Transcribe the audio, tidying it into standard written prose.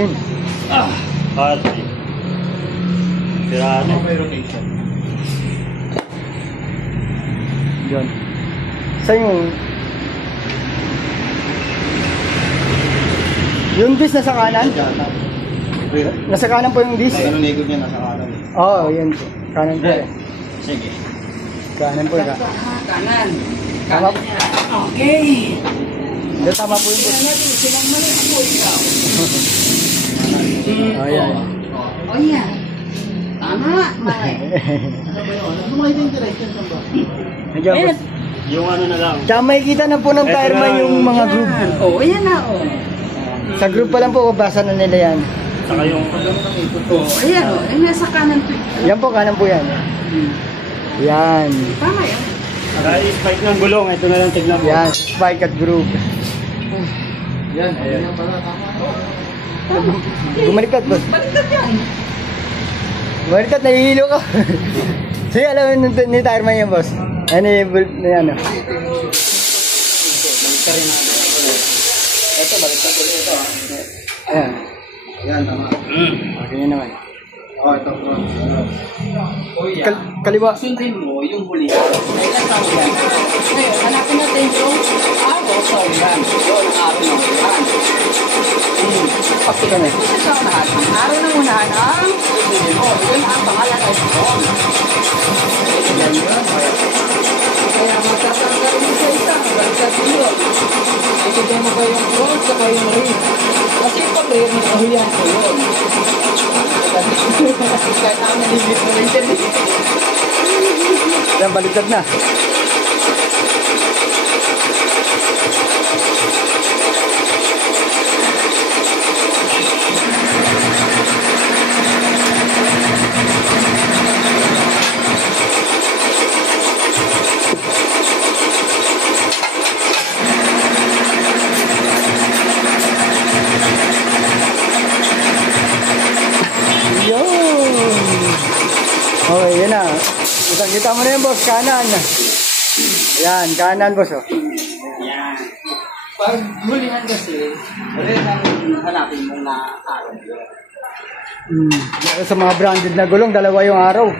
tingin. Pati. Siraan eh. rotation. Yun. Sa yung disc nasa kanan? Nasa kanan po yung disc? Ano nego niya nasa kanan? Oo, yun. Kanan po eh. Sige. Kanan po. Kanan. Tama po. Okay. Hindi, tama po yung disc. Silang mali ako ikaw. Ayan. O yan. Tama. Mali. Ano mo yung direction sa ba? Nandiyan po. Yung ano na lang. Tsaka makikita na po ng fireman yung mga group. O, ayan na o. Sa group pa lang po, basa na nila yan. Saka yung... O, ayan o. Ay, nasa kanan po. Yan po, kanan po yan. Yan. Tama yan. Dahil spike ng gulong, ito na lang tignan mo. Yan, spike at group. Yan, ayan pala. Tama. Bumaliktad, boss. Baliktad yan. Bumaliktad, nahihilo ka. Sige, alam mo ni Tireman yan, boss. Ano yung, ano? Baliktad rin natin. Ito, baliktad ulit ito. Ayan. Yan, tama. Okay yun naman. Ito. Kaliwa. Sundin mo yung hulihan. Ilan taon yan? Ngayon, hanapin natin yung araw sa ulan. Yun, ang araw ng ulan. Pakti kami. Isa sa unahan. Ang araw ng unahan ang sundin mo. Yun ang pangalan ay Son. Kaya matatanggal mo sa isa. Baliktad yun. Ikigay mo ba yung Son saka yung ring? Kasi pag rin, nakahulihan ko yun. Kahit ako nalibit mo na internet. Yan, baliktad na. Okay, yan na. Kita mo na yan, boss. Kanan. Yan, kanan, boss. Oh. Yan. Pag hulihan kasi, rin ang hanapin mo na araw. Sa mga branded na gulong, dalawa yung araw.